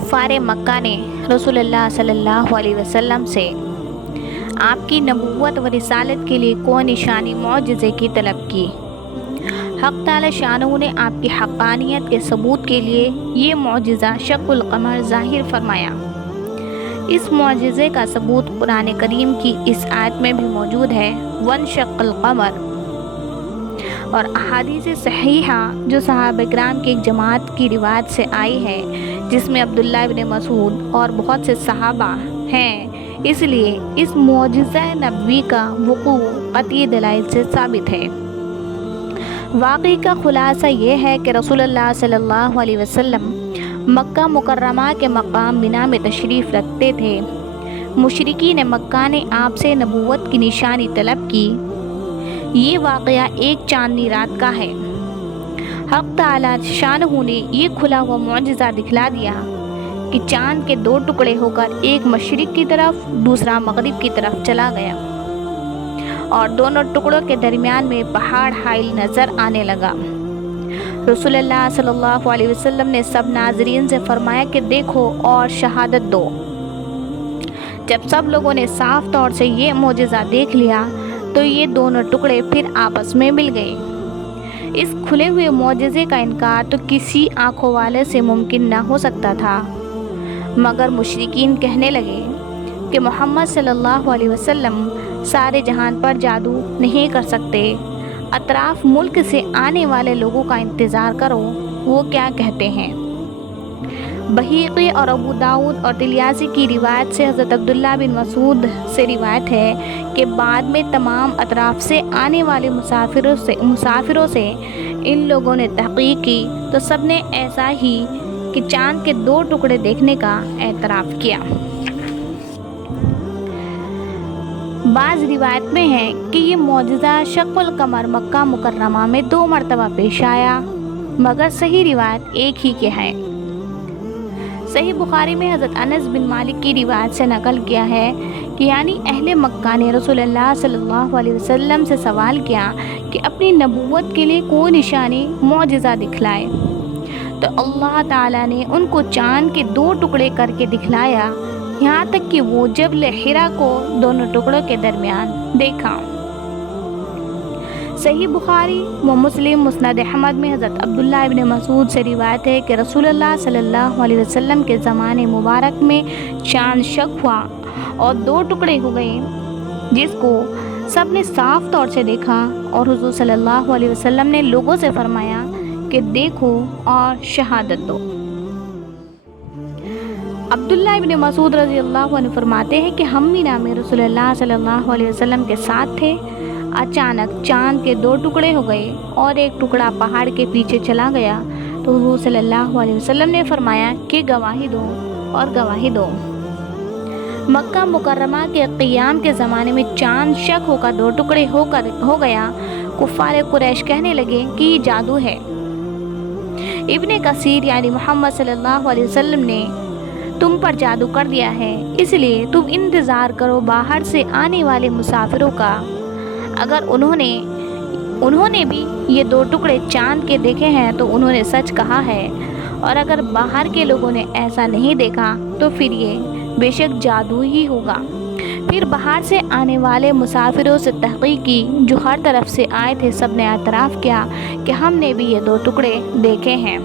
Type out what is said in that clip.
कुफ़ार मक्का ने रसूलुल्लाह सल्लल्लाहु अलैहि वसल्लम से आपकी नबूवत व रिसालत के लिए कोई निशानी मौजज़े की तलब की। हक़ ताला शानहू ने आपकी हक़ानियत के सबूत के लिए ये मौजज़ा शक़्क़ुल क़मर ज़ाहिर फरमाया। इस मौजज़े का सबूत कुरान करीम की इस आयत में भी मौजूद है, वनशक़्क़ल क़मर, और अहादीस सहीहा जो सहाबा किराम की एक जमात की रिवायत से आई है, जिसमें अब्दुल्लाह इब्न मसूद और बहुत से सहाबा हैं। इसलिए इस मौजज़ा नबवी का वक़ू क़तई दलाइल से साबित है। वाक़ई का खुलासा ये है कि रसूलुल्लाह सल्लल्लाहु अलैहि वसल्लम मक्का मुकर्रमा के मकाम मिना में तशरीफ़ रखते थे। मुशरिकीन मक्का ने आपसे नबूवत की निशानी तलब की। ये वाक़या एक चांदनी रात का है। हक़ ताला शानहू ने ये खुला हुआ मौजज़ा दिखला दिया कि चाँद के दो टुकड़े होकर एक मशरिक़ की तरफ दूसरा मग़रिब की तरफ चला गया और दोनों टुकड़ों के दरमियान में पहाड़ हाइल नज़र आने लगा। रसूलुल्लाह सल्लल्लाहु अलैहि वसल्लम ने सब नाज़रीन से फरमाया कि देखो और शहादत दो। जब सब लोगों ने साफ तौर से ये मौजज़ा देख लिया तो ये दोनों टुकड़े फिर आपस में मिल गए। इस खुले हुए मौजज़े का इनकार तो किसी आँखों वाले से मुमकिन न हो सकता था, मगर मुशरिकीन कहने लगे कि मोहम्मद सल्लल्लाहु अलैहि वसल्लम सारे जहान पर जादू नहीं कर सकते। अतराफ मुल्क से आने वाले लोगों का इंतज़ार करो, वो क्या कहते हैं। बहीक़ी और अबू दाऊद और तिलियासी की रिवायत से हज़रत अब्दुल्लाह बिन मसूद से रिवायत है कि बाद में तमाम अतराफ़ से आने वाले मुसाफिरों से इन लोगों ने तहक़ीक़ की तो सब ने ऐसा ही कि चाँद के दो टुकड़े देखने का एतराफ़ किया। बाज़ रिवायत में है कि ये मौजज़ा शक़्क़ुल क़मर मक्का मुकर्रमा में 2 मरतबा पेश आया, मगर सही रिवायत एक ही के है। सही बुखारी में हज़रत अनस बिन मालिक की रिवायत से नकल किया है कि यानी अहले मक्का ने रसूलुल्लाह सल्लल्लाहु अलैहि वसल्लम से सवाल किया कि अपनी नबूवत के लिए कोई निशानी मौजज़ा दिखलाए, तो अल्लाह ताला ने उनको चाँद के 2 टुकड़े करके दिखलाया, यहाँ तक कि वो जबल हिरा को दोनों टुकड़ों के दरमियान देखा। सही बुखारी व मुस्लिम मुस्नद अहमद में हज़रत अब्दुल्लाह इब्न मसूद से रिवायत है कि रसूलुल्लाह सल्लल्लाहु अलैहि वसल्लम के ज़माने मुबारक में चाँद शक हुआ और 2 टुकड़े हो गए, जिसको सब ने साफ तौर से देखा, और हुज़ूर सल्लल्लाहु अलैहि वसल्लम ने लोगों से फरमाया कि देखो और शहादत दो। अब्दुल्लाह इब्न मसूद रज़ियल्लाहु अन्हु फरमाते हैं कि हम मीना में रसूलुल्लाह सल्लल्लाहु अलैहि वसल्लम के साथ थे। अचानक चाँद के 2 टुकड़े हो गए और एक टुकड़ा पहाड़ के पीछे चला गया, तो हुज़ूर सल्लल्लाहु अलैहि वसल्लम ने फरमाया कि गवाही दो और गवाही दो। मक्का मुकर्रमा के क़ियाम के ज़माने में चाँद शक होकर 2 टुकड़े हो गया। कुफ़ार कुरैश कहने लगे कि ये जादू है। इब्ने कसीर यानी मोहम्मद सल्लल्लाहु अलैहि वसल्लम ने तुम पर जादू कर दिया है, इसलिए तुम इंतज़ार करो बाहर से आने वाले मुसाफिरों का। अगर उन्होंने भी ये 2 टुकड़े चाँद के देखे हैं तो उन्होंने सच कहा है, और अगर बाहर के लोगों ने ऐसा नहीं देखा तो फिर ये बेशक जादू ही होगा। फिर बाहर से आने वाले मुसाफिरों से तहक़ीक़ की जो हर तरफ से आए थे, सब ने एतराफ़ किया कि हमने भी ये 2 टुकड़े देखे हैं।